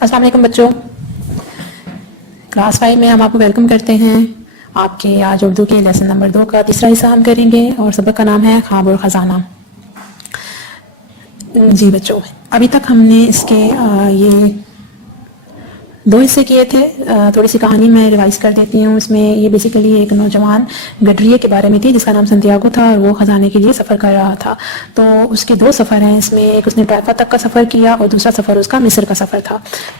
السلام علیکم بچوں، کلاس 5 میں ہم آپ کو ویلکم کرتے ہیں۔ آپ کے آج اردو کے لیسن نمبر 2 کا تیسرا حصہ ہم کریں گے اور سبق کا نام ہے خواب اور خزانہ۔ جی بچوں، ابھی تک ہم نے اس کے یہ 2 حصے کیے تھے۔ تھوڑی سی کہانی میں ریوائز کر دیتی ہوں۔ اس میں یہ بیسیکلی ایک نوجوان گڈریے کے بارے میں تھی جس کا نام سنتیاگو تھا اور وہ خزانے کے لیے سفر کر رہا تھا۔ تو اس کے 2 سفر ہیں، اس میں ایک اس نے ٹرائفا تک کا سفر کیا اور دوسرا سفر اس کا مصر کا سفر تھا۔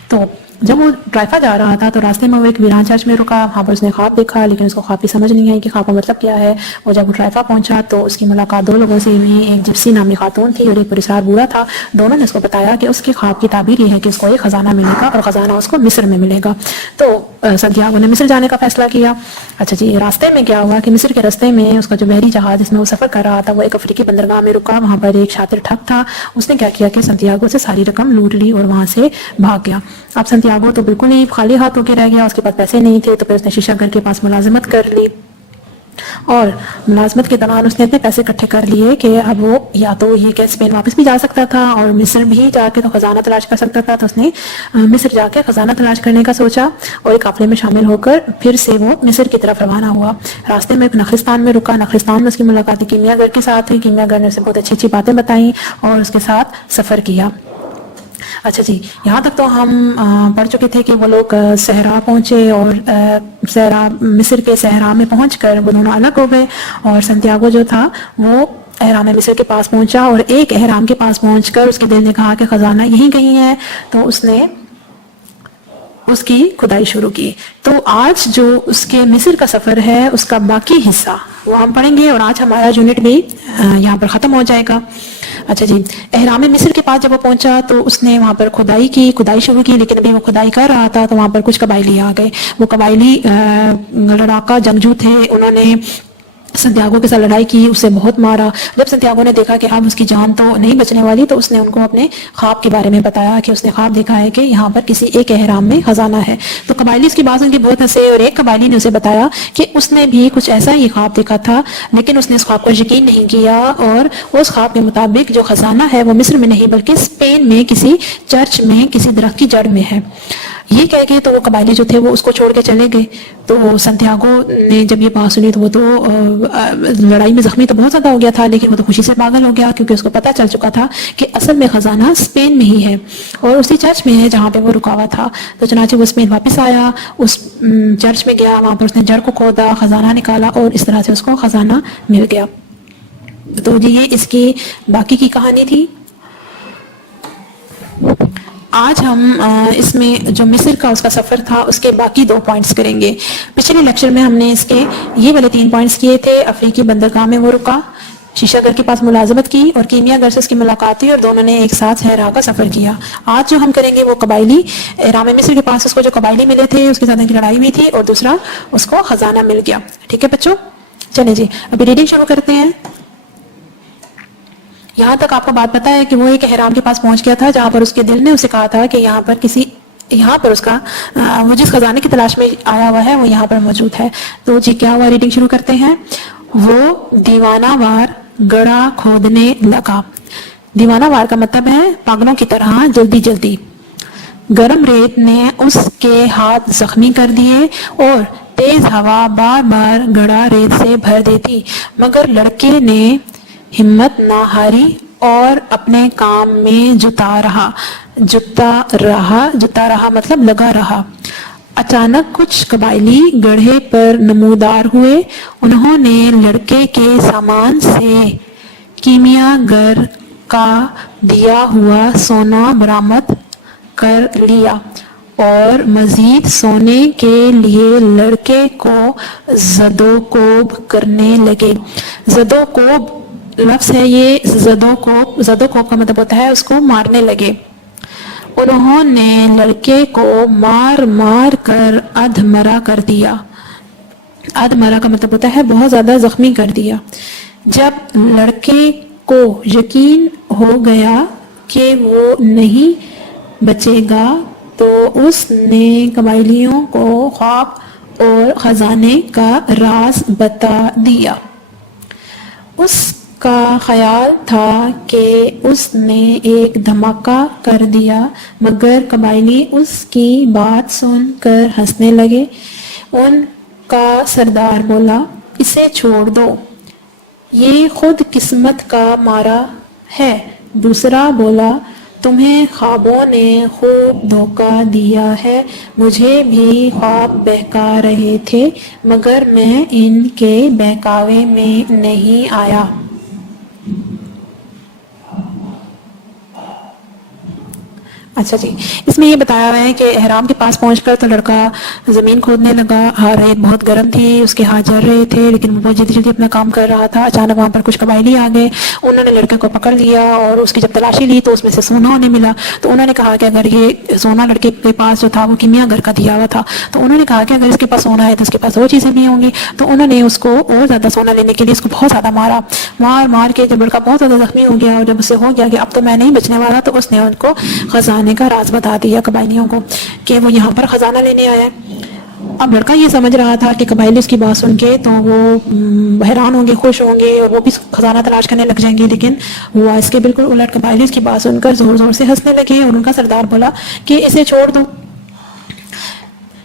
تو جب وہ ٹرائفا جا رہا تھا تو راستے میں وہ ایک ویران چرچ میں رکا، وہاں پر اس نے خواب دیکھا، لیکن اس کو خواب کی سمجھ نہیں آئی کہ خواب کا مطلب کیا ہے۔ اور جب وہ ٹرائفا پہنچا تو اس کی ملاقات 2 لوگوں سے ہوئی، ایک جپسی نامی خاتون تھی اور ایک پرسرار بوڑھا تھا۔ دونوں نے اس کو بتایا کہ اس کے خواب کی تعبیر یہ ہے کہ اس کو ایک خزانہ ملے گا اور خزانہ اس کو مصر میں ملے گا۔ تو سنتیاگو نے مصر جانے کا فیصلہ کیا۔ اچھا جی، راستے میں کیا ہوا کہ مصر کے راستے میں اس کا جو بحری جہاز جس میں وہ سفر کر رہا تھا وہ ایک افریقی بندرگاہ میں رکا۔ وہاں پر ایک شاطر ٹھگ تھا، اس نے کیا کیا کہ سنتیاگو سے ساری رقم لوٹ لی اور وہاں سے بھاگ گیا۔ اب سنتیاگو تو بالکل ہی خالی ہاتھ ہو کے رہ گیا، اس کے پاس پیسے نہیں تھے۔ تو پھر اس نے شیشہ گھر کے پاس ملازمت کر لی اور ملازمت کے دوران اس نے اتنے پیسے اکٹھے کر لیے کہ اب وہ یا تو یہ کہ اسپین واپس بھی جا سکتا تھا اور مصر بھی جا کے تو خزانہ تلاش کر سکتا تھا۔ تو اس نے مصر جا کے خزانہ تلاش کرنے کا سوچا اور ایک قافلے میں شامل ہو کر پھر سے وہ مصر کی طرف روانہ ہوا۔ راستے میں ایک نخلستان میں رکا، نخلستان میں اس کی ملاقات کیمیا گر کے ساتھ ہوئی۔ کیمیا گر نے اسے بہت اچھی اچھی باتیں بتائیں اور اس کے ساتھ سفر کیا۔ اچھا جی، یہاں تک تو ہم پڑھ چکے تھے کہ وہ لوگ صحرا پہنچے اور مصر کے صحرا میں پہنچ کر وہ دونوں الگ ہو گئے اور سنتیاگو جو تھا وہ احرام مصر کے پاس پہنچا اور ایک احرام کے پاس پہنچ کر اس کے دل نے کہا کہ خزانہ یہیں کہیں ہے۔ تو اس نے اس کی کھدائی شروع کی۔ تو آج جو اس کے مصر کا سفر ہے اس کا باقی حصہ وہ ہم پڑھیں گے اور آج ہمارا یونٹ بھی یہاں پر ختم ہو جائے گا۔ اچھا جی، احرام مصر کے پاس جب وہ پہنچا تو اس نے وہاں پر کھدائی شروع کی، لیکن ابھی وہ کھدائی کر رہا تھا تو وہاں پر کچھ قبائلی آ گئے۔ وہ قبائلی لڑاکا جنگجو تھے، انہوں نے سنتیاگو کے ساتھ لڑائی کی، اسے بہت مارا۔ جب سنتیاگو نے دیکھا کہ اب اس کی جان تو نہیں بچنے والی تو اس نے ان کو اپنے خواب کے بارے میں بتایا کہ اس نے خواب دیکھا ہے کہ یہاں پر کسی ایک احرام میں خزانہ ہے۔ تو قبائلی اس کی بات سن کے بہت ہنسے اور ایک قبائلی نے اسے بتایا کہ اس نے بھی کچھ ایسا ہی خواب دیکھا تھا، لیکن اس نے اس خواب پر یقین نہیں کیا اور اس خواب کے مطابق جو خزانہ ہے وہ مصر میں نہیں بلکہ اسپین میں کسی چرچ میں کسی درخت کی جڑ میں ہے۔ یہ کہہ کے تو وہ قبائلی جو تھے وہ اس کو چھوڑ کے چلے گئے۔ تو سنتیاگو نے جب یہ بات سنی تو وہ تو لڑائی میں زخمی تو بہت زیادہ ہو گیا تھا، لیکن وہ تو خوشی سے پاگل ہو گیا کیونکہ اس کو پتہ چل چکا تھا کہ اصل میں خزانہ اسپین میں ہی ہے اور اسی چرچ میں ہے جہاں پہ وہ رکا ہوا تھا۔ تو چنانچہ وہ اسپین واپس آیا، اس چرچ میں گیا، وہاں پر اس نے جڑ کو کھودا، خزانہ نکالا اور اس طرح سے اس کو خزانہ مل گیا۔ تو جی یہ اس کی باقی کی کہانی تھی۔ آج ہم اس میں جو مصر کا اس کا سفر تھا اس کے باقی 2 پوائنٹس کریں گے۔ پچھلے لیکچر میں ہم نے اس کے یہ والے 3 پوائنٹس کیے تھے۔ افریقی بندرگاہ میں وہ رکا، شیشہ گھر کے پاس ملازمت کی اور کیمیا گھر سے اس کی ملاقات ہوئی اور دونوں نے ایک ساتھ صحرا کا سفر کیا۔ آج جو ہم کریں گے وہ قبائلی احرام مصر کے پاس اس کو جو قبائلی ملے تھے اس کے ساتھ ان کی لڑائی ہوئی تھی اور دوسرا اس کو خزانہ مل گیا۔ ٹھیک ہے بچوں، چلیں جی ابھی ریڈنگ شروع کرتے ہیں۔ یہاں تک آپ کو بات پتہ ہے کہ وہ ایک احرام کے پاس پہنچ گیا تھا جہاں پر اس کے دل نے اسے کہا تھا کہ یہاں پر اس کا وہ جس خزانے کی تلاش میں آیا ہوا ہے وہ یہاں پر موجود ہے۔ تو جی کیا ہوا، ریڈنگ شروع کرتے ہیں۔ وہ دیوانہ وار گڑھا کھودنے لگا۔ دیوانہ وار کا مطلب ہے پاگلوں کی طرح جلدی جلدی۔ گرم ریت نے اس کے ہاتھ زخمی کر دیے اور تیز ہوا بار بار گڑھا ریت سے بھر دیتی، مگر لڑکے نے ہمت نہ ہاری اور اپنے کام میں جتا رہا مطلب لگا رہا۔ اچانک کچھ قبائلی گڑھے پر نمودار ہوئے، انہوں نے لڑکے کے سامان سے کیمیا گر کا دیا ہوا سونا برآمد کر لیا اور مزید سونے کے لیے لڑکے کو زدوکوب کرنے لگے۔ زدوکوب لفظ ہے، یہ زدوکوب کا مطلب ہوتا ہے اس کو مارنے لگے۔ انہوں نے لڑکے کو مار مار کر ادھمرا کر دیا۔ ادھمرا کا مطلب ہوتا ہے بہت زیادہ زخمی کر دیا۔ جب لڑکے کو یقین ہو گیا کہ وہ نہیں بچے گا تو اس نے قبائلیوں کو خواب اور خزانے کا راز بتا دیا۔ اس کا خیال تھا کہ اس نے ایک دھماکہ کر دیا، مگر قبائلی اس کی بات سن کر ہنسنے لگے۔ ان کا سردار بولا، اسے چھوڑ دو، یہ خود قسمت کا مارا ہے۔ دوسرا بولا، تمہیں خوابوں نے خوب دھوکہ دیا ہے، مجھے بھی خواب بہکا رہے تھے مگر میں ان کے بہکاوے میں نہیں آیا۔ اچھا جی، اس میں یہ بتایا ہوا ہے کہ احرام کے پاس پہنچ کر تو لڑکا زمین کھودنے لگا، ریت بہت گرم تھی، اس کے ہاتھ جل رہے تھے، لیکن وہ بہت جلدی جلدی اپنا کام کر رہا تھا۔ اچانک وہاں پر کچھ قبائلی آ گئے، انہوں نے لڑکے کو پکڑ لیا اور اس کی جب تلاشی لی تو اس میں سے سونا انہیں ملا۔ تو انہوں نے کہا کہ اگر یہ سونا لڑکے کے پاس جو تھا وہ کیمیا گھر کا دیا ہوا تھا، تو انہوں نے کہا کہ اگر اس کے پاس سونا ہے تو اس کے پاس اور چیزیں بھی ہوں گی۔ تو انہوں نے اس کو اور زیادہ سونا لینے کے لیے اس کو بہت زیادہ مارا، مار کے جب لڑکا بہت زیادہ زخمی ہو گیا اور جب اسے ہو گیا کہ اب تو میں نہیں بچنے والا، تو اس نے ان کو خزانے کا راز بتا دیا قبائلیوں کو کہ وہ یہاں پر خزانہ لینے آیا ہے۔ اب لڑکا یہ سمجھ رہا تھا کہ قبائلی اس کی بات سن کے تو وہ حیران ہوں گے، خوش ہوں گے اور وہ بھی خزانہ تلاش کرنے لگ جائیں گے، لیکن ہوا اس کے بالکل الٹ۔ قبائلی اس کی بات سن کر زور زور سے ہنسنے لگے اور ان کا سردار بولا کہ اسے چھوڑ دو،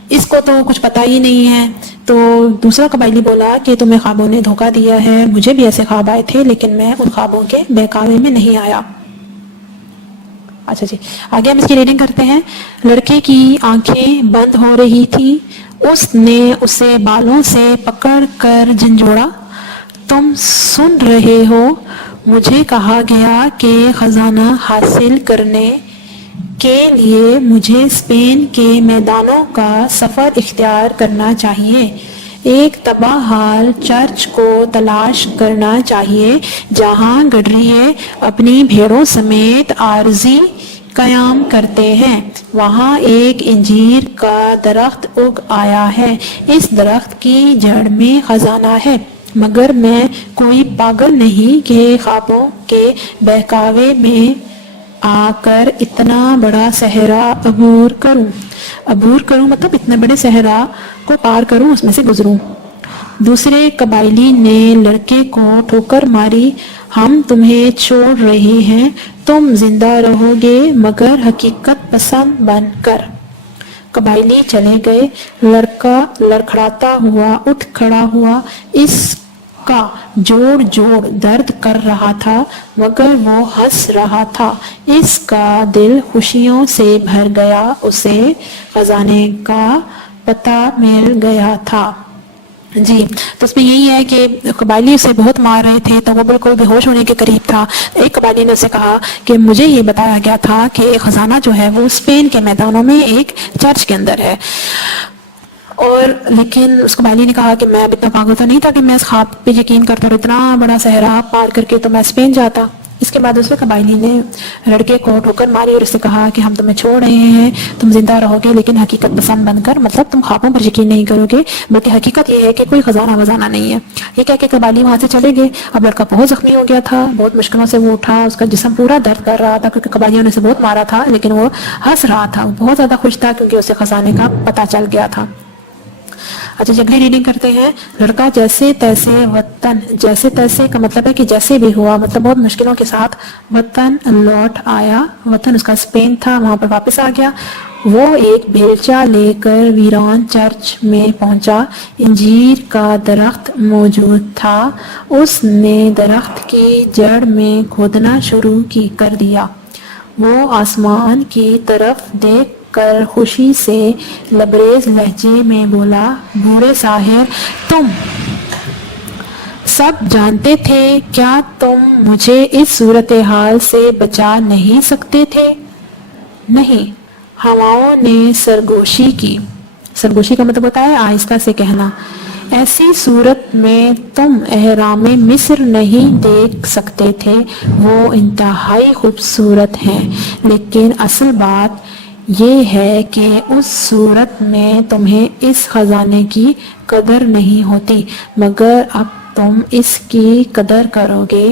اس کو تو کچھ پتہ ہی نہیں ہے۔ تو دوسرا قبائلی بولا کہ تمہیں خوابوں نے دھوکہ دیا ہے، مجھے بھی ایسے خواب آئے تھے لیکن میں ان خوابوں کے بہکاوے میں نہیں آیا۔ اچھا جی، آگے ہم اس کی ریڈنگ کرتے ہیں۔ لڑکے کی آنکھیں بند ہو رہی تھی، اس نے اسے بالوں سے پکڑ کر جھنجھوڑا۔ تم سن رہے ہو، مجھے کہا گیا کہ خزانہ حاصل کرنے کے لیے مجھے اسپین کے میدانوں کا سفر اختیار کرنا چاہیے، ایک تباہ حال چرچ کو تلاش کرنا چاہیے جہاں گڈریے اپنی بھیڑوں سمیت عارضی قیام کرتے ہیں۔ وہاں ایک انجیر کا درخت اگ آیا ہے، اس درخت کی جڑ میں خزانہ ہے، مگر میں کوئی پاگل نہیں کہ خوابوں کے بہکاوے میں آ کر اتنا بڑا صحرا عبور کروں مطلب اتنے بڑے صحرا کو پار کروں، اس میں سے گزروں۔ دوسرے قبائلی نے لڑکے کو ٹھوکر ماری، ہم تمہیں چھوڑ رہے ہیں، تم زندہ رہو گے مگر حقیقت پسند بن کر۔ قبائلی چلے گئے، لڑکا لڑکھڑاتا ہوا اٹھ کھڑا ہوا، اس کا جوڑ درد کر رہا تھا مگر وہ ہنس رہا تھا، اس کا دل خوشیوں سے بھر گیا، اسے خزانے کا پتہ مل گیا تھا۔ جی، تو اس میں یہی ہے کہ قبائلی اسے بہت مار رہے تھے تو وہ بالکل بے ہوش ہونے کے قریب تھا۔ ایک قبائلی نے اسے کہا کہ مجھے یہ بتایا گیا تھا کہ خزانہ جو ہے وہ اسپین کے میدانوں میں ایک چرچ کے اندر ہے، اور لیکن اس قبائلی نے کہا کہ میں اب اتنا پاگل تو نہیں تھا کہ میں اس خواب پہ یقین کرتا اور اتنا بڑا صحرا پار کر کے تو میں اسپین جاتا۔ اس کے بعد دوسرے قبائلی نے لڑکے کو ٹھوکر ماری اور اس سے کہا کہ ہم تمہیں چھوڑ رہے ہیں، تم زندہ رہو گے لیکن حقیقت پسند بن کر، مطلب تم خوابوں پر یقین نہیں کرو گے بلکہ حقیقت یہ ہے کہ کوئی خزانہ وزانہ نہیں ہے۔ یہ کہہ کے قبائلی وہاں سے چلے گئے۔ اب لڑکا بہت زخمی ہو گیا تھا، بہت مشکلوں سے وہ اٹھا، اس کا جسم پورا درد کر رہا تھا کیونکہ قبائلیوں نے اسے بہت مارا تھا، لیکن وہ ہنس رہا تھا، وہ بہت زیادہ خوش تھا کیونکہ اسے خزانے کا پتہ چل گیا تھا۔ اچھا، اگلی ریڈنگ کرتے ہیں۔ لڑکا جیسے تیسے وطن، جیسے تیسے کا مطلب ہے کہ جیسے بھی ہوا، مطلب بہت مشکلوں کے ساتھ وطن لوٹ آیا۔ وطن اس کا اسپین تھا، وہاں پر واپس آ گیا۔ وہ ایک بیلچہ لے کر ویران چرچ میں پہنچا، انجیر کا درخت موجود تھا، اس نے درخت کی جڑ میں کھودنا شروع کر دیا۔ وہ آسمان کی طرف دیکھ کر خوشی سے لبریز لہجے میں بولا، بوڑھے ساحر، تم سب جانتے تھے، کیا تم مجھے اس صورتحال سے بچا نہیں سکتے تھے؟ نہیں، ہواؤں نے سرگوشی کی۔ سرگوشی کا مطلب ہوتا ہے آہستہ سے کہنا۔ ایسی صورت میں تم اہرام مصر نہیں دیکھ سکتے تھے، وہ انتہائی خوبصورت ہیں، لیکن اصل بات یہ ہے کہ اس صورت میں تمہیں اس خزانے کی قدر نہیں ہوتی، مگر اب تم اس کی قدر کرو گے،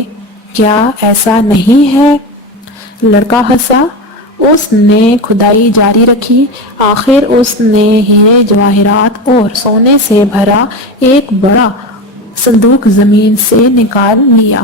کیا ایسا نہیں ہے؟ لڑکا ہنسا، اس نے کھدائی جاری رکھی، آخر اس نے ہیرے جواہرات اور سونے سے بھرا ایک بڑا صندوق زمین سے نکال لیا۔